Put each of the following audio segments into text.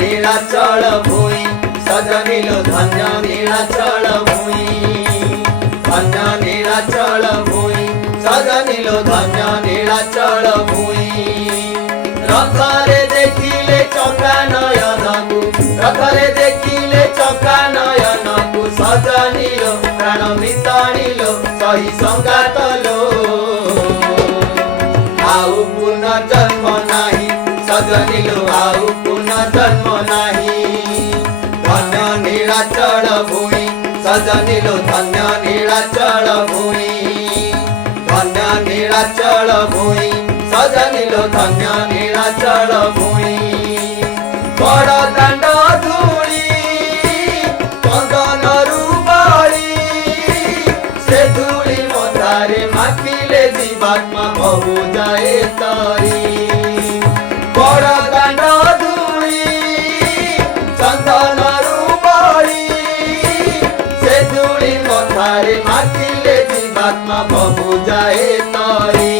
नीलाचल भूई सजनिलो धन्य नीलाचल भूई धन्य नीलाचल भूई सजनिलो धन्य नीलाचल भूई रथरे देखिले चका नयनकु रथरे देखिले चका नयनकु सजनिलो प्राण मिताणिलो सही संगातलो आउ पुनर्जन्म नाही सजनिलो आउ पुनर्जन्म नाही धन्य नीलाचल भूई सजनिलो धन्य नीलाचल भूई धन्य नीलाचल भूई सजनिलो धन्य नीलाचल भूई बड़ दाण्ड धूली चंदनरु बळी से धूली मथारे माखिले जीवात्मा बहु जाए तरी बड़ दाण्ड धूली चंदनरु बळी से धूली मथारे माखिले जीवात्मा बहु जाए तरी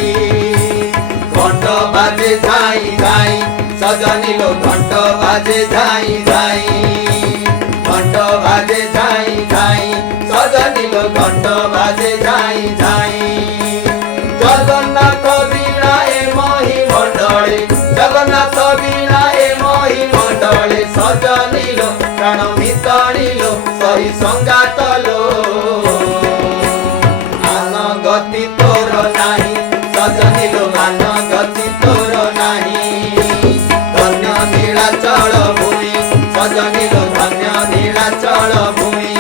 घंट बाजे झाई झाई सजनिलो घंट बाजे झाई झाई घंट बाजे झाई झाई सजनिलो घंट बाजे झाई झाई जगन्नाथ वीणा ए मही मंडले जगन्नाथ वीणा ए मही मंडले सजनिलो प्राण मिताणिलो सही संगातलो मान गति तोर नाही सजनिलो मान गति तोर नाही धन्य नीलाचल भूमि सजनिलो धन्य नीलाचल भूमि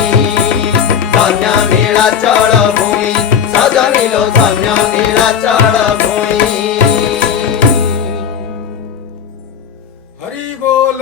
धन्य नीलाचल भूमि सजनिलो धन्य नीलाचल भूमि। हरि बोल।